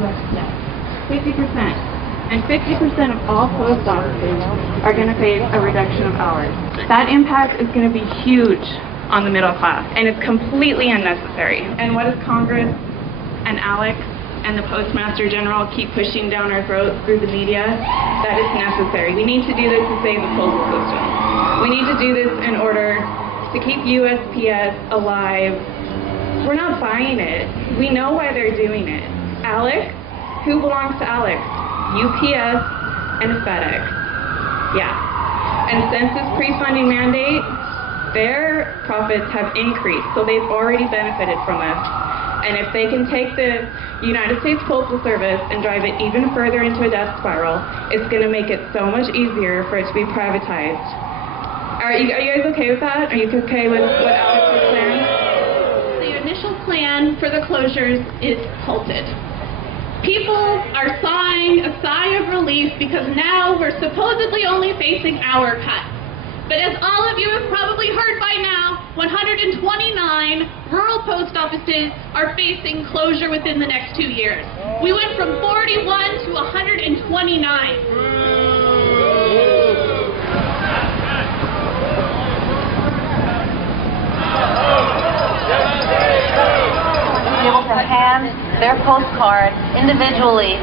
U.S. today. 50%. And 50% of all post offices are going to face a reduction of hours. That impact is going to be huge on the middle class, and it's completely unnecessary. And what does Congress and Alex and the Postmaster General keep pushing down our throats through the media? That is necessary. We need to do this to save the postal system. We need to do this in order to keep USPS alive. We're not buying it. We know why they're doing it. Alex? Who belongs to Alex? UPS and FedEx. Yeah. And since this pre-funding mandate, their profits have increased, so they've already benefited from this. And if they can take the United States Postal Service and drive it even further into a death spiral, it's going to make it so much easier for it to be privatized. Are you guys okay with that? Are you okay with what Alex was saying? The initial plan for the closures is halted. People are sighing a sigh of relief because now we're supposedly only facing hour cuts. But as all of you have probably heard by now, 129 rural post offices are facing closure within the next 2 years. We went from 41 to 129. Be able to hand their postcard individually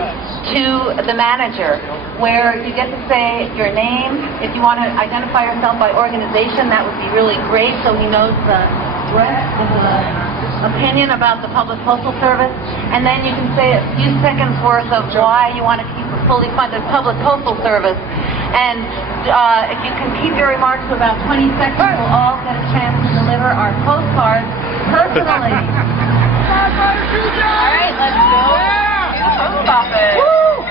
to the manager, where you get to say your name. If you want to identify yourself by organization, that would be really great, so he knows the rest of the opinion about the public postal service. And then you can say a few seconds worth of why you want to keep a fully funded public postal service. And if you can keep your remarks to about 20 seconds, we'll all get a chance to deliver our postcards personally. All right, let's go to the post office. Woo!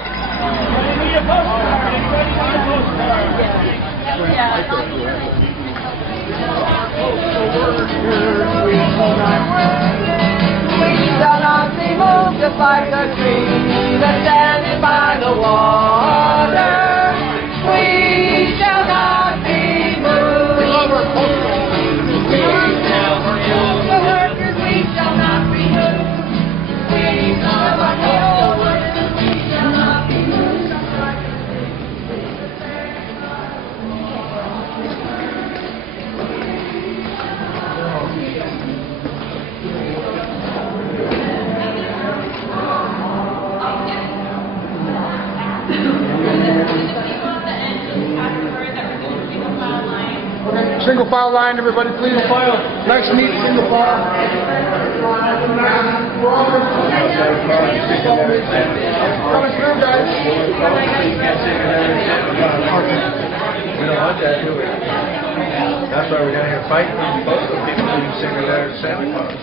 We shall not be moved just like the trees that standing by the water. We shall not be moved. The workers, we shall not be moved. We shall not be moved. Single file line, everybody, please. Single file. Nice and neat, single file. Coming through, guys. We don't want that, do we? That's why we're down here fighting both of people who secret letters to Santa Claus.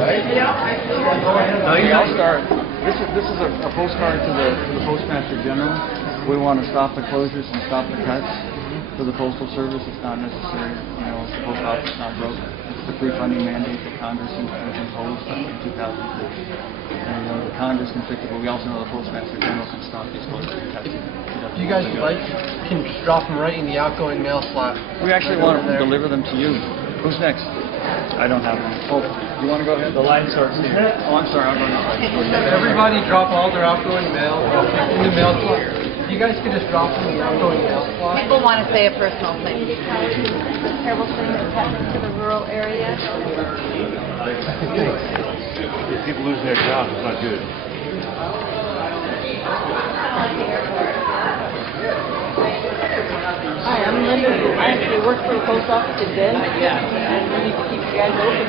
Right? No, I'll start. This is a postcard to the Postmaster General. We want to stop the closures and stop the cuts. For the Postal Service, it's not necessary. You know, the post office is not broke. It's the pre-funding mandate that Congress imposed in 2006. And the Congress can fix it, but we also know the Postmaster General can stop these closures and cuts. If you guys would like, you can just drop them right in the outgoing mail slot. We actually want to deliver them to you. Who's next? I don't have one. Oh, you want to go ahead? the line starts here. Oh, I'm sorry. I'll go next. Everybody drop all their outgoing mail in the mail slot. You guys can just drop them in the outgoing mail slot. People want to say a personal thing. The terrible thing that's happening to the rural area. If people lose their jobs, it's not good. Hi, I'm Linda. I actually work for the post office at Bend, and we need to keep you guys open.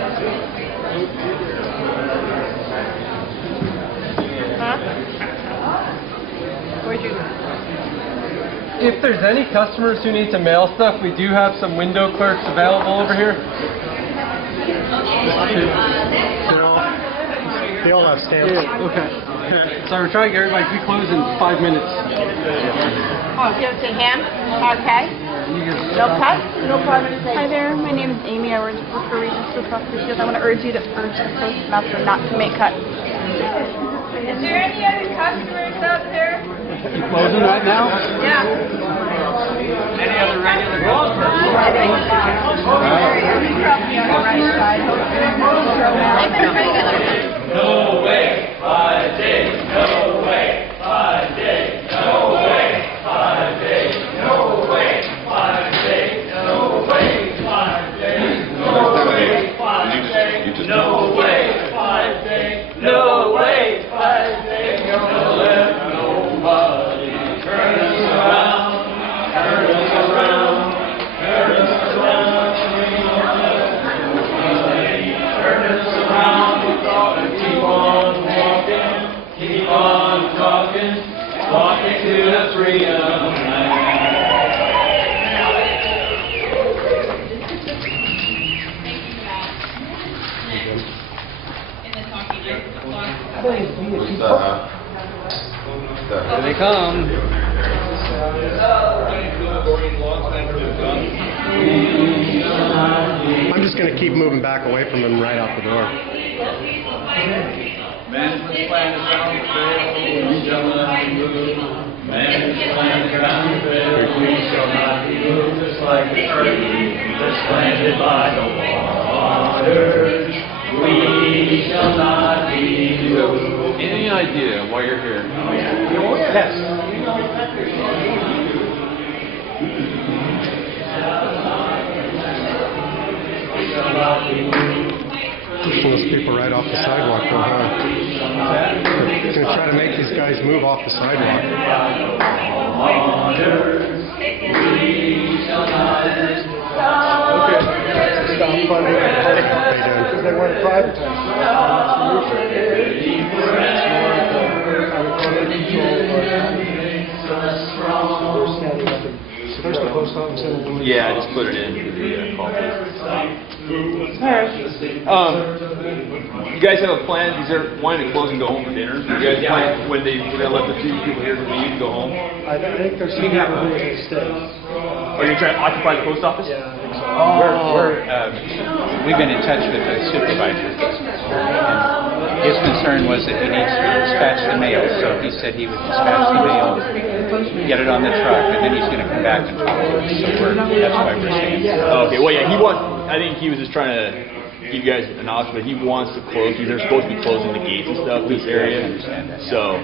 Huh? Where'd you go? If there's any customers who need to mail stuff, we do have some window clerks available over here. They all have stamps. Yeah, okay. So we're trying to get everybody to be closed in 5 minutes. Oh, give it to him? Okay. No cut? No problem. Hi there, my name is Amy. I work for Regis Prosecutions. I want to urge you to urge the Postmaster not to make cuts. Is there any other customers out there? You closing right now? Yeah. Any other regular customers? No way, 5 days. I'm just going to keep moving back away from him right out the door. Management plan is on the trail, we shall not be moved. Management plan is on the trail, we shall not be moved. Just like the tree that's planted by the water, we shall not be moved. Any idea why you're here? Yes. Pushing those people right off the sidewalk, though, huh? Going to try to make these guys move off the sidewalk. Okay. Stop funding it. Because they want to privatize. There's the post office. Yeah, I just put it in for the call, please. You guys have a plan? Is there wanting to close and go home for dinner? You guys plan when we're going to let the two people here leave and go home? I think there's some people who are going to stay. Are you trying to occupy the post office? Yeah, I think so. We've been in touch with the supervisor. And his concern was that he needs to dispatch the mail, so he said he would dispatch the mail, get it on the truck, and then he's going to come back and talk to us. So that's why we're staying. Okay, well, yeah, I think he was just trying to give you guys an option, but he wants to close. They're supposed to be closing the gates and stuff in this area. So,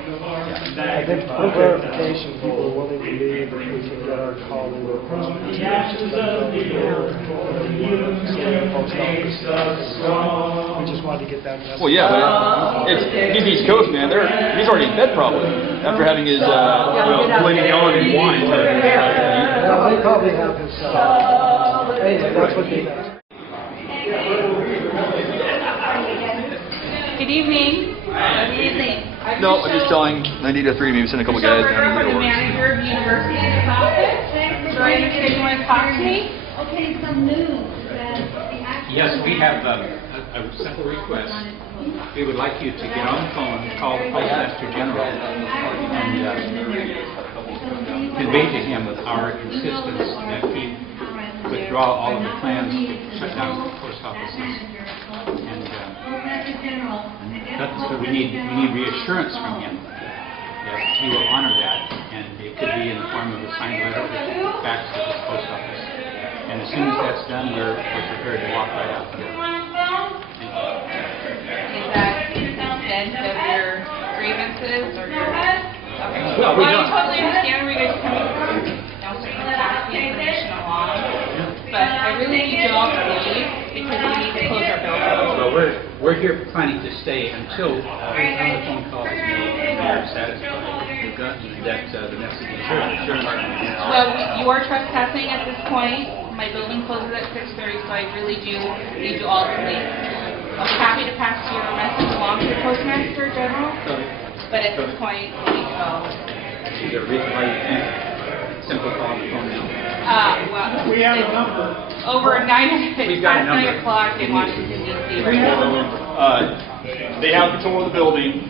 I think for verification, we were willing to leave if we can get our call into a post office. We just wanted to get that message. well, yeah, but he's East Coast, man. He's already in bed probably after having his flaming Ellen and wine. They probably have his anyway, that's what they do. Good evening. Good evening. No, I'm just telling 90 to 3, maybe send a couple guys down to the the manager of university's office. So I understand you want to talk to me? Okay, some news. Yes, we have a simple request. We would like you to get on the phone, call the Postmaster General, and convey to him our insistence that he withdraw all of the plans to shut down post offices. And we need reassurance from him that he will honor that, and it could be in the form of a signed letter or fax to his post office. And as soon as that's done, we're prepared to walk right out here. Is that end of your grievances or your... Okay. Well, we I don't. totally understand where you guys are coming from. Don't pass the information along. But I really need you all to leave because we need to close our building. Well, we're here planning to stay until another phone call is made and we are satisfied that the message is sure. Well, you are trespassing at this point. My building closes at 6:30, so I really do need you all to leave. I'm happy to pass your message along to the Postmaster General, but at this point, we need to go. Is there a reason why you can't simply call on the phone now? Well, we have a number. Over 9 o'clock in Washington, D.C. right now. They have control of the building.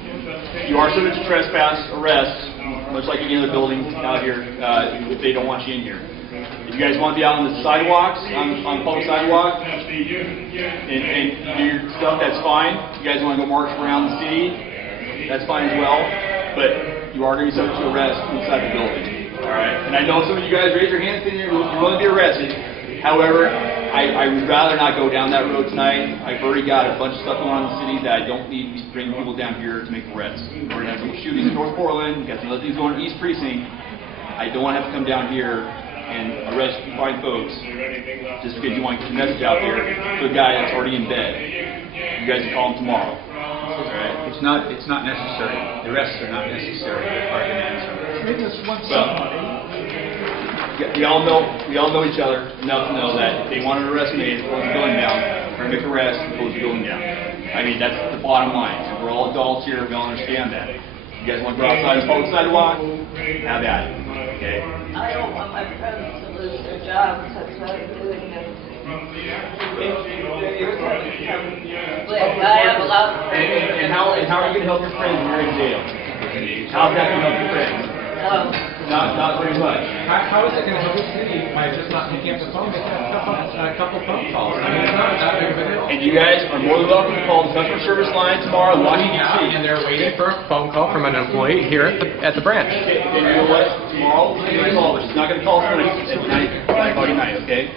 You are subject to trespass, arrest, much like any other building out here, if they don't want you in here. If you guys want to be out on the sidewalks, on the public sidewalk, and do your stuff, that's fine. If you guys want to go march around the city, that's fine as well. But you are going to be subject to arrest inside the building. All right. And I know some of you guys raise your hands saying you're willing to be arrested. However, I would rather not go down that road tonight. I've already got a bunch of stuff going on in the city that I don't need to bring people down here to make arrests. We're going to have some shootings in North Portland. We've got some other things going in East Precinct. I don't want to have to come down here and arrest fine folks just because you want to get the message out there to a guy that's already in bed. You guys can call him tomorrow. All right? It's not necessary. The arrests are not necessary. Our demands are. We all know each other enough to know that if they want to arrest me and close the building down, we're going to make arrests and close the building down. I mean, that's the bottom line. And we're all adults here. We all understand that. You guys want to go outside and public sidewalk? Have at it. Okay? I don't want my friends to lose their jobs. That's what I'm doing. I have a lot of friends. And how are you going to help your friends when you're in jail? How's that going to help your friends? slow. Not very much. How is it going to help the city by just not picking up the phone, making a couple phone calls? I mean, it's not that big of a deal. And you guys are more than welcome to call the customer service line tomorrow in Washington, D.C. And they're waiting for a phone call from an employee here at the branch. Okay, and you know what? Tomorrow, we're going to call, but she's not going to call tonight at 9:30, okay?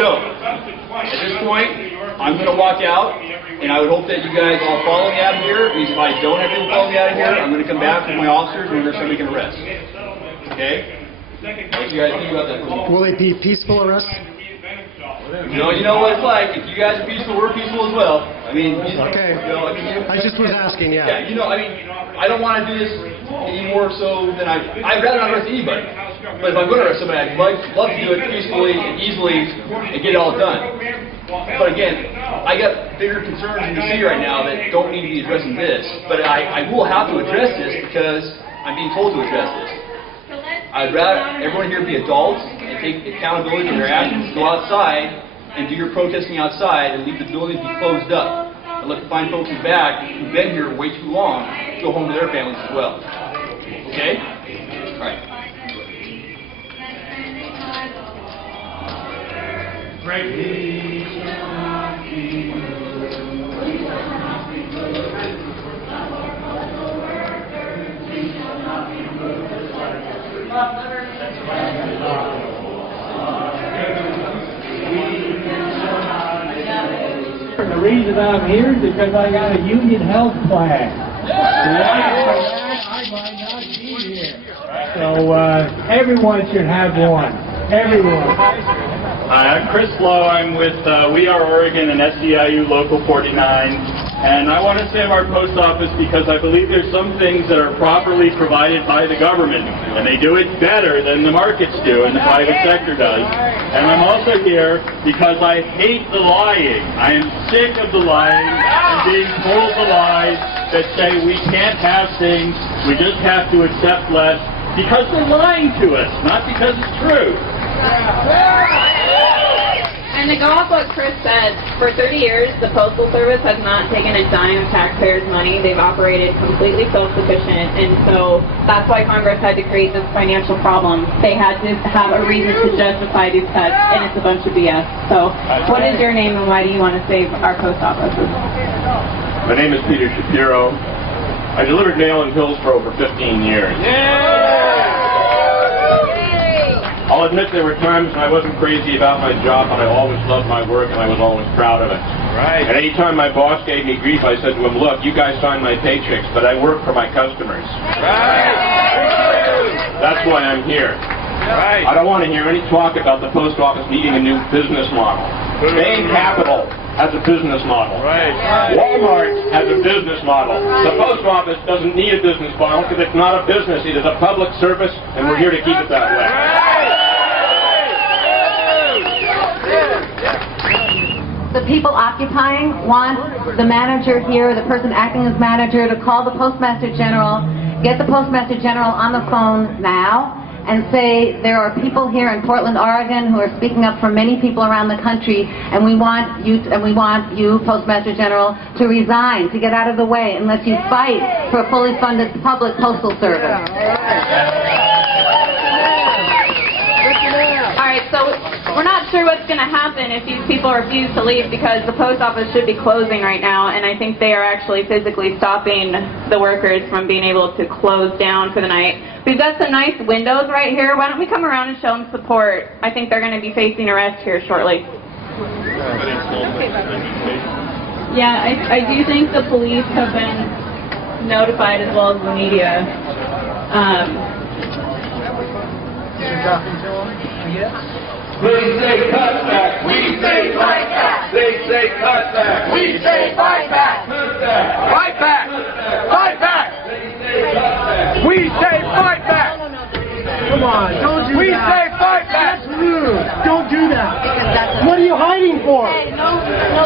So, at this point, I'm going to walk out, and I would hope that you guys all follow me out of here, because if I don't have people follow me out of here, I'm going to come back with my officers, and we're going to start making arrests. Okay? What you guys think about that? Will it be peaceful arrest? You know what it's like. If you guys are peaceful, we're peaceful as well. I mean, okay. I just was asking, yeah. Yeah, I don't want to do this any more so than I'd rather not arrest anybody. But if I'm going to arrest somebody, I'd love to do it peacefully and easily and get it all done. But again, I got bigger concerns in the city right now that don't need to be addressing this. But I will have to address this because I'm being told to address this. I'd rather everyone here be adults and take accountability for their actions, go outside and do your protesting outside and leave the buildings be closed up. And let the fine folks in the back who've been here way too long go home to their families as well. Okay? All right. The reason I'm here is because I got a union health plan. I might not be here. So everyone should have one. Everyone. Hi, I'm Chris Lowe. I'm with We Are Oregon and SEIU Local 49. And I want to save our post office because I believe there's some things that are properly provided by the government. And they do it better than the markets do and the private sector does. And I'm also here because I hate the lying. I am sick of the lying and being told the lies that say we can't have things, we just have to accept less, because they're lying to us, not because it's true. And to go off what Chris said, for 30 years, the Postal Service has not taken a dime of taxpayers' money. They've operated completely self-sufficient, and so that's why Congress had to create this financial problem. They had to have a reason to justify these cuts, and it's a bunch of BS. So, what is your name, and why do you want to save our post offices? My name is Peter Shapiro. I delivered mail in Hillsborough for 15 years. I'll admit there were times when I wasn't crazy about my job, but I always loved my work and I was always proud of it. Right. And any time my boss gave me grief, I said to him, look, you guys sign my paychecks, but I work for my customers. Right. That's why I'm here. Right. I don't want to hear any talk about the post office needing a new business model. Bain Capital has a business model. Right. Walmart has a business model. The post office doesn't need a business model because it's not a business. It is a public service, and we're here to keep it that way. The people occupying want the manager here, the person acting as manager, to call the Postmaster General, get the Postmaster General on the phone now, and say there are people here in Portland, Oregon, who are speaking up for many people around the country, and we want you, Postmaster General, to resign, to get out of the way, and let you fight for a fully funded public postal service. All right, so we're not sure what's going to happen if these people refuse to leave, because the post office should be closing right now, and I think they are actually physically stopping the workers from being able to close down for the night. We've got some nice windows right here. Why don't we come around and show them support? I think they're going to be facing arrest here shortly. Yeah, I do think the police have been notified, as well as the media. They say cut back, we say fight back. They say cut back, we say fight back. Cut back, fight back, fight back. We say fight back. Come on, don't do we that. We say fight back. That's rude. Don't do that. What are you hiding for? Hey, no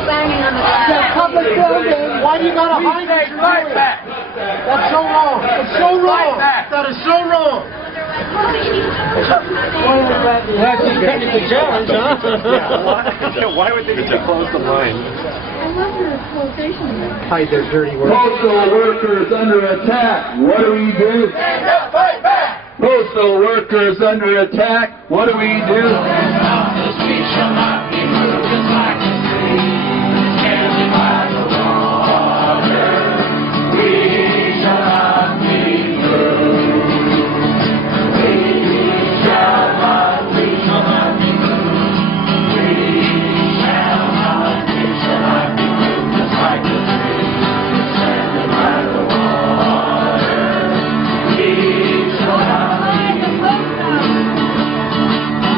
banging on the glass. It's a public building. Why do you gotta hide it? Fight back. That's so wrong. It's so wrong. That is so wrong. That's a technical challenge, huh? Why would they need to close the line? I love your quotation. Hide their dirty work. Postal workers under attack. What do we do? Stand up, fight back. Postal workers under attack. What do we do? The street shall not be moved just like the street. Carried by the water. We shall not be moved. We shall not be moved. We shall not be moved just like the street. Carried by the water. We shall not.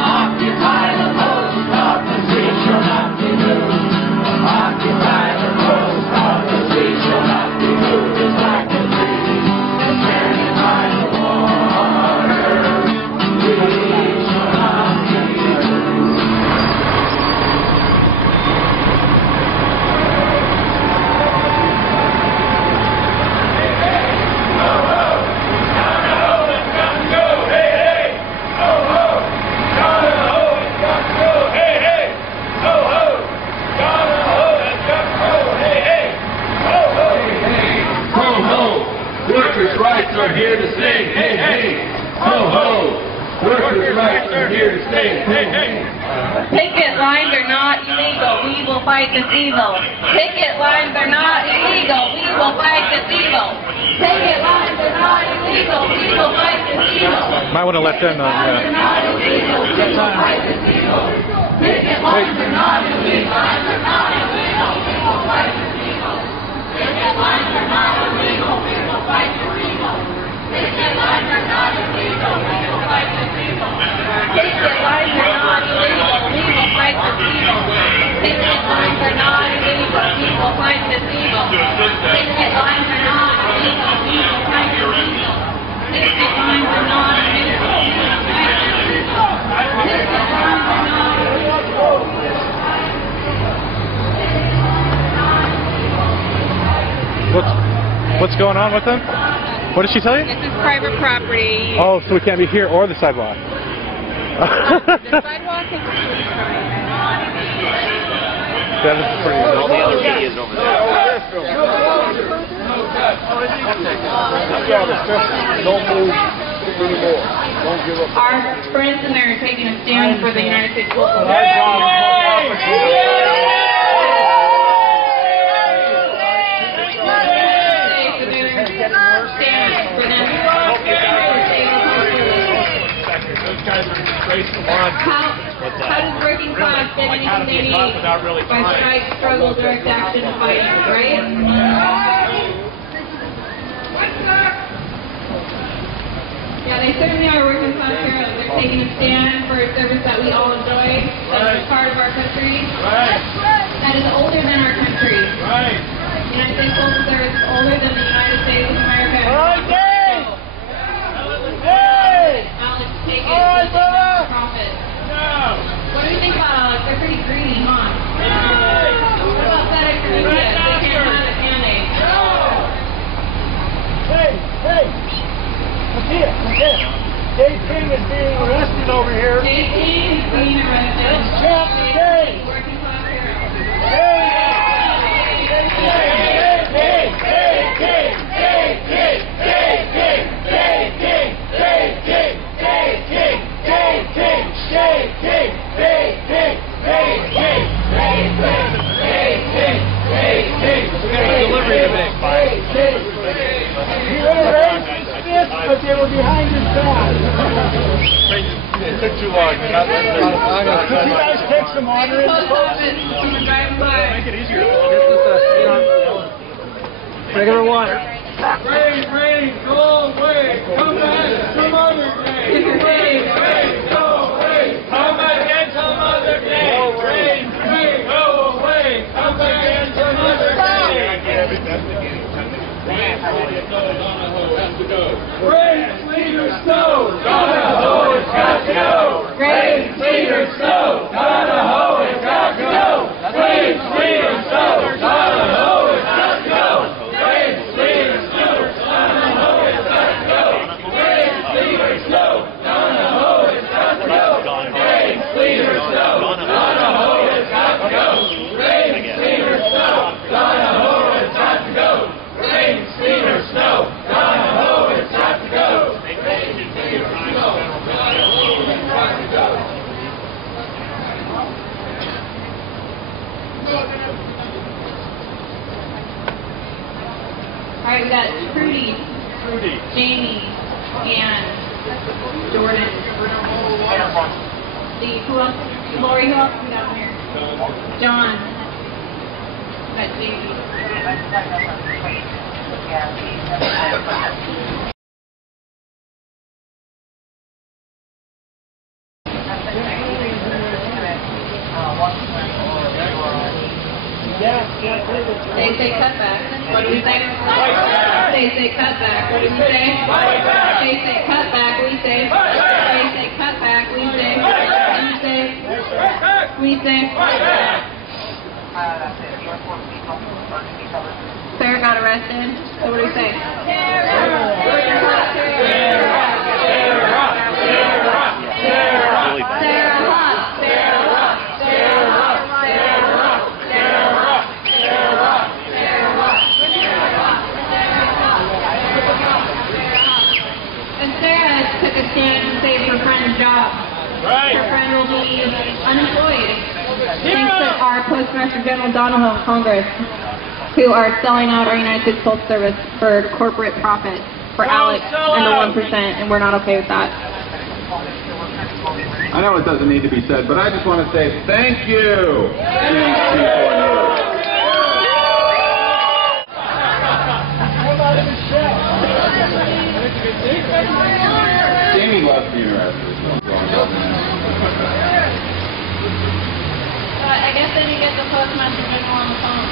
Occupy the post office, we shall not be moved. Occupy the post office, we shall not be moved. Just like the trees, carried by the water, we shall not be moved. Ho, ho, gotta ho, it's got to go. Hey, hey, ho, ho. Gotta ho, it's got to go. Hey, hey, ho, ho. Gotta ho, it's got to go. Hey, hey, ho, ho. Hey, ho, ho. Workers' rights are here to stay. Hey, hey, ho, ho. Workers' rights are here to stay. Hey, hey. Picket lines are not illegal. We will fight this evil. Picket lines are not illegal. We will fight this evil. Picket lines are not illegal. We will fight this evil. Might want to let them know. Picket lines are not illegal. We will fight this evil. Picket lines are not illegal. We will fight this evil. Picket lines are not illegal. We will fight this evil. Picket lines are not illegal. We will fight this evil. Picket lines are not illegal. We will fight this evil. Picket lines are not illegal. We will fight this evil. Picket lines are not illegal. We will fight this evil. Picket lines are not illegal. We will fight this evil. Picket lines are not illegal. What's going on with them? What did she tell you? This is private property. Oh, so we can't be here or the sidewalk. The sidewalk is fine. That is pretty good. All the other media's over there. Don't move anymore. Don't give up. Our friends in there are taking a stand for the United States Postal Service. Those guys are disgraceful. How does working class get anything they need? By strike, struggle, direct action, and fighting, right? Yeah, they certainly are working class heroes. They're taking a stand for a service that we all enjoy, that is part of our country, that is older than our country. The United States Postal Service is older than the United States of America. Alex, take it. Profit. What do you think about Alex? They're pretty greedy, huh? What about FedEx and UPS? They can't have it, can they? Hey! Look here. Dave King is being arrested over here. Dave King is being arrested. Dave! Working class hero. But they were behind his back. It took too long. Could you guys take some order in the post? Someone driving by. Make it easier. Regular water. Rain, go away. Come back some other day. Rain, go away. Come again some other day. Rain, go away. Come again some other day. Rain, sleet, or snow, gotta hoe, it's got to go. Rain, sleet, or snow, gotta hoe, it's got to go. Rain, sleet, or snow, gotta hoe, it's got to go. Rain, sleet, or snow, gotta hoe, it's got to go. Rain, sleet, or snow, gotta hoe, it's got to go. Rain, sleet, or snow, gotta hoe, it's got to go. Rain, sleet, or snow, gotta hoe, it's got to go. Rain, sleet, or snow, gotta hoe, it's got to go. right, we got Trudy, Jamie, and Jordan. Who else? Lori, who else we got here? John. We got Jamie. They say cutback. What do we say? They say cutback. What do we say? They say cutback. We say. They say cutback. We say. We say. Sarah got arrested. So what do we say? Took a stand and saved her friend's job. Right. Her friend will be unemployed. Thanks to our Postmaster General Donahoe in Congress, who are selling out our United States Postal Service for corporate profit, for Alex and the 1%, and we're not okay with that. I know it doesn't need to be said, but I just want to say thank you. Jamie loves being arrested. I guess then you get the Postmaster General on the phone.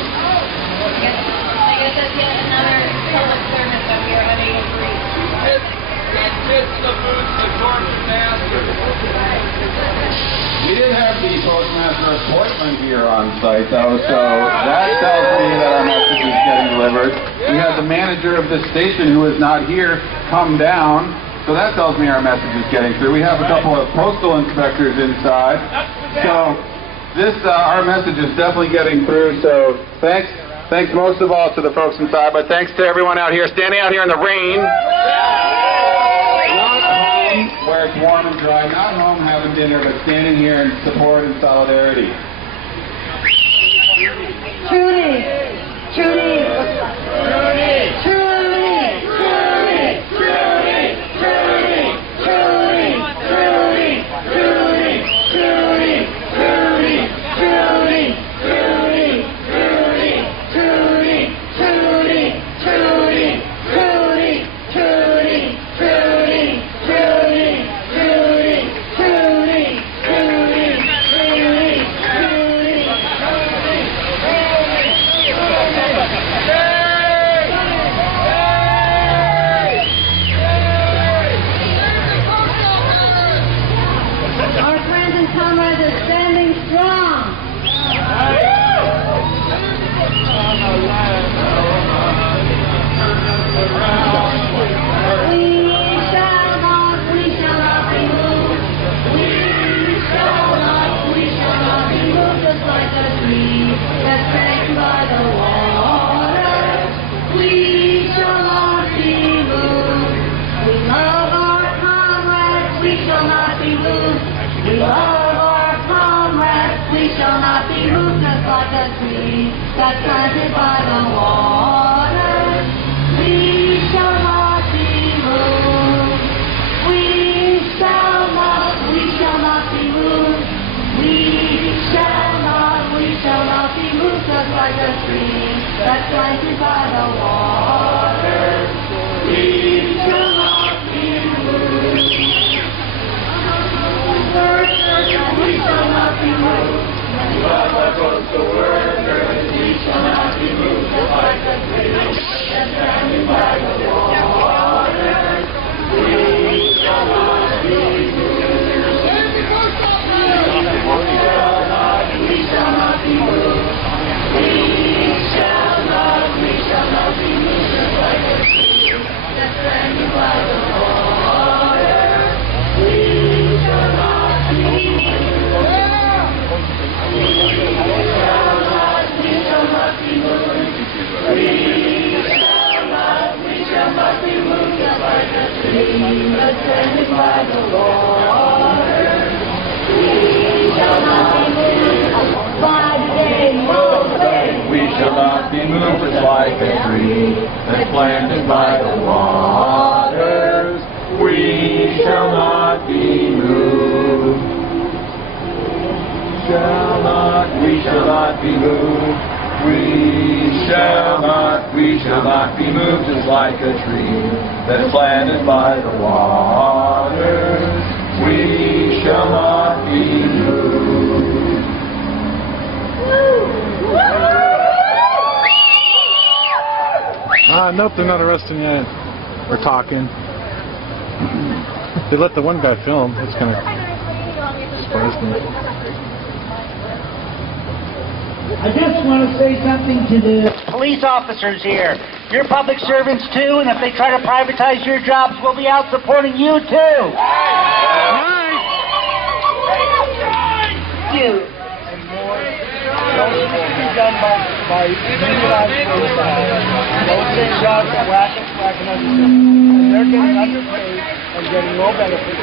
I guess that's yet another public service that we are unable to reach. It's the boots that torture master. We did have the Postmaster appointment here on site, though, so that tells me that our message is getting delivered. We had the manager of this station, who is not here, come down, so that tells me our message is getting through. We have a couple of postal inspectors inside, so our message is definitely getting through. So thanks most of all to the folks inside, but thanks to everyone out here, standing out here in the rain. Where it's warm and dry, not home having dinner, but standing here in support and solidarity. Trudy! Trudy! Trudy! Trudy! Trudy! Trudy! Trudy! Trudy! Trudy! Trudy! Trudy! Trudy! Trudy! Trudy! Trudy! Trudy! Trudy! Trudy! Trudy! Our friends and comrades are standing strong. We shall not be moved. We shall not be moved, just like a tree that's hanging by the water. We shall not be moved. We love our comrades. We shall not be moved. We love our comrades. We shall not be moved, just like a tree that's planted by the water. We shall not be moved. We shall not be moved. We shall not be moved, just like a tree that's planted by the water. We shall not be moved. We shall not be moved. We love our postal workers. We shall not be moved, just like a tree that's planted by the water. We shall not be moved. We shall not be moved. We shall not be moved, just like a tree that's planted by the water. We shall not be moved. shall not be moved just like a tree that's planted by the waters. We shall not be moved. We shall not be moved. We shall not be moved just like a tree that's planted by the waters. We shall not be moved. Nope, they're not arresting yet. We're talking. They let the one guy film. It's kind of surprised me. I just want to say something to the police officers here. You're public servants too, and if they try to privatize your jobs, we'll be out supporting you too. You. Those things can be done by unionized police officers. Those same jobs are whacking and they're getting underpaid and getting low benefits.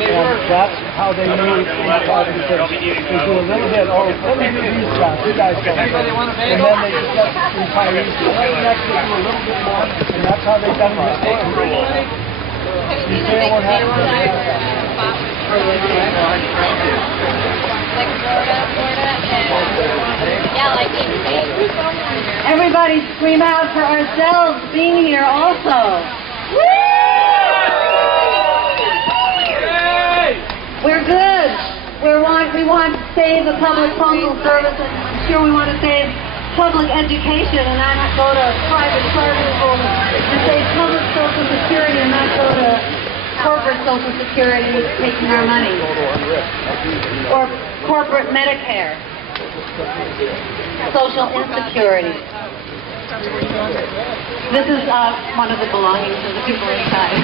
And that's how they move in private business. They do a little bit, let me do these jobs, you guys go. And then they just let retirees do it. Next they do a little bit more, and that's how they've done it historically. You say it won't happen. Everybody scream out for ourselves being here also. We're good. We want to save the public postal service, and I'm sure we want to save public education and not go to private charter schools to save public social security and not go to corporate social security taking our money. Or corporate Medicare. Social insecurity. This is one of the belongings of the people inside.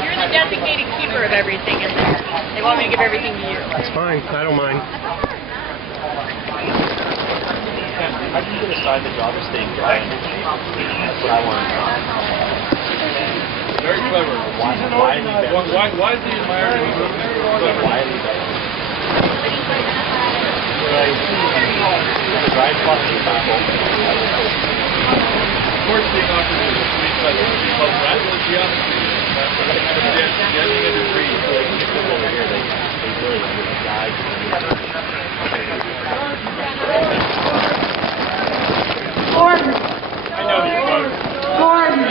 You're the designated keeper of everything in there. They want me to give everything to you. That's fine. I don't mind. I can get aside the job of staying dry. That's what I want to know. Very clever. Why is he admired? Why is he better? Drive fucking people. Of course, being offered to the police by the called Bradford, the opposite. Getting a degree so they can get people over here. They really want to die. Gordon. I know these folks. Gordon.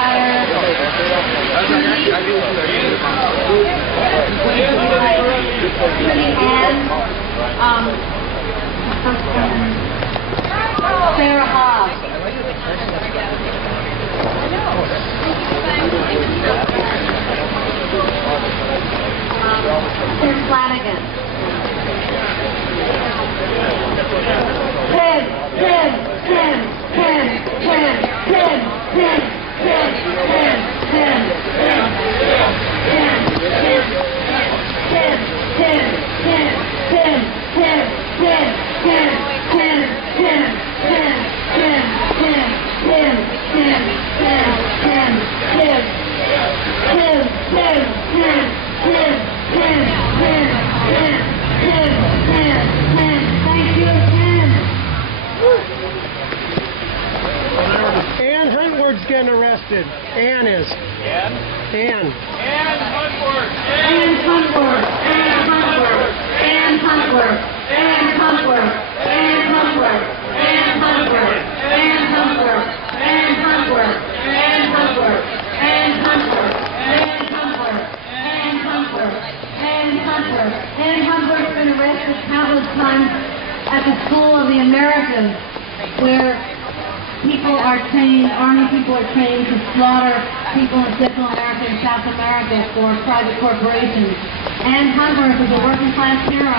fire. Sarah Hobbs. Tim Flanagan. Tim. Ann Huntworth's getting arrested. Ann is. Ann? Ann. Ann Huntworth. Ann Huntworth. Ann Huntworth. Ann Huntworth. Ann Huntworth. Ann Huntworth. Ann Huntworth. Ann Huntworth. Ann Huntworth. Ann Huntworth. Ann Huntworth. Ann Huntworth. Ann Huntworth. Ann Huntworth. Ann Huntworth's been arrested countless times at the School of the Americans, where people are trained, Army people are trained to slaughter people in Central America and South America for private corporations. Ann Huntworth is a working class hero.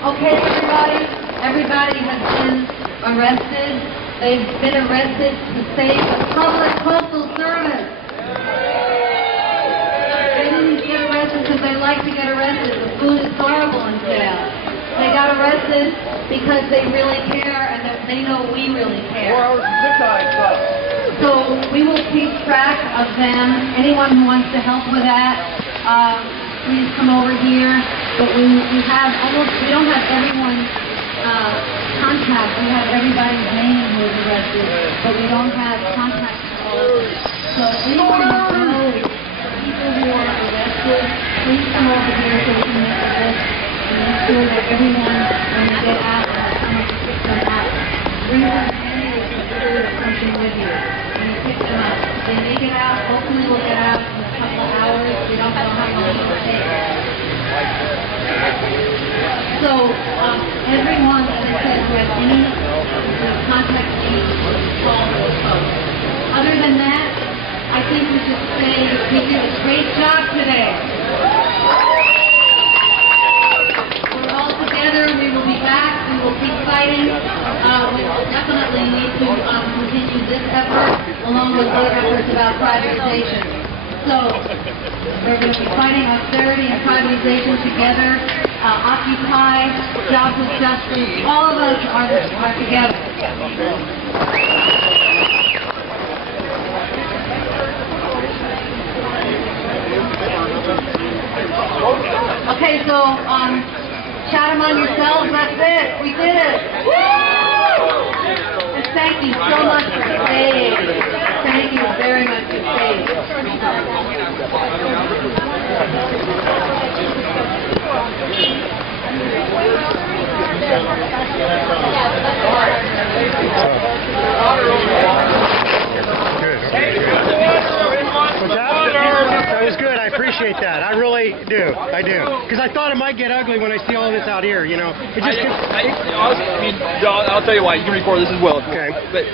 Okay, everybody has been arrested. They've been arrested to save the public postal service. They didn't get arrested because they like to get arrested. The food is horrible in jail. They got arrested because they really care and that they know we really care. 4 hours of zip tie stuff. So we will keep track of them. Anyone who wants to help with that, please come over here. But we don't have everyone's contact. We have everybody's name who is arrested, but we don't have contact with all of them. So anyone who knows people who are arrested, please come over here so we can make a list and make sure that everyone, when they get out, has someone to pick them up. Bring them any food or something with you when you pick them up. They may get out. Hopefully we'll get out in a couple of hours. We don't know how long it will take. So, everyone, as I said, who has any contact needs, call those folks. Other than that, I think we should say you did a great job today. We're all together. We will be back. We will keep fighting. We will definitely need to continue this effort along with other efforts about privatization. So, we're going to be fighting austerity and privatization together. Occupy, Jobs with Justice, all of us are together. Okay, so chat among yourselves, that's it. We did it. Woo! And thank you so much for staying. Thank you very much for staying. That was good. I appreciate that. I really do. I do. Because I thought it might get ugly when I see all this out here, you know. It just I'll tell you why. You can record this as well. Okay. But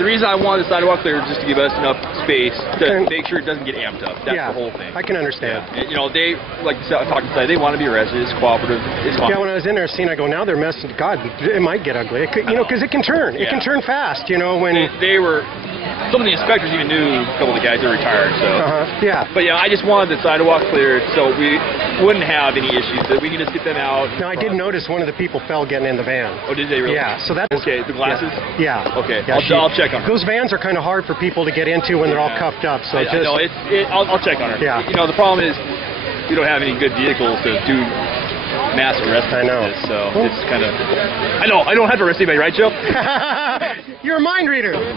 the reason I wanted the sidewalk clear is just to give us enough space to make sure it doesn't get amped up. That's the whole thing. I can understand. Yeah. You know, they, like I talked inside, they want to be arrested. It's cooperative. It's fine. Yeah, when I was in there seeing, I go, now they're messing. God, it might get ugly. It could, you know, because it can turn. It can turn fast, you know, when... They were... Some of the inspectors even knew a couple of the guys that retired, so... Yeah. But yeah, I just wanted the sidewalk cleared so we wouldn't have any issues, that we can just get them out. Now, I did notice one of the people fell getting in the van. Oh, did they really? Yeah, so that's... Okay, the glasses? Yeah. Okay, Yeah, I'll check on her. Those vans are kind of hard for people to get into when they're all cuffed up, so just... No, I'll check on her. Yeah. You know, the problem is we don't have any good vehicles to do mass arrests. I know. So it's kind of... I know, I don't have to arrest anybody, right, Joe? You're a mind reader. Yeah,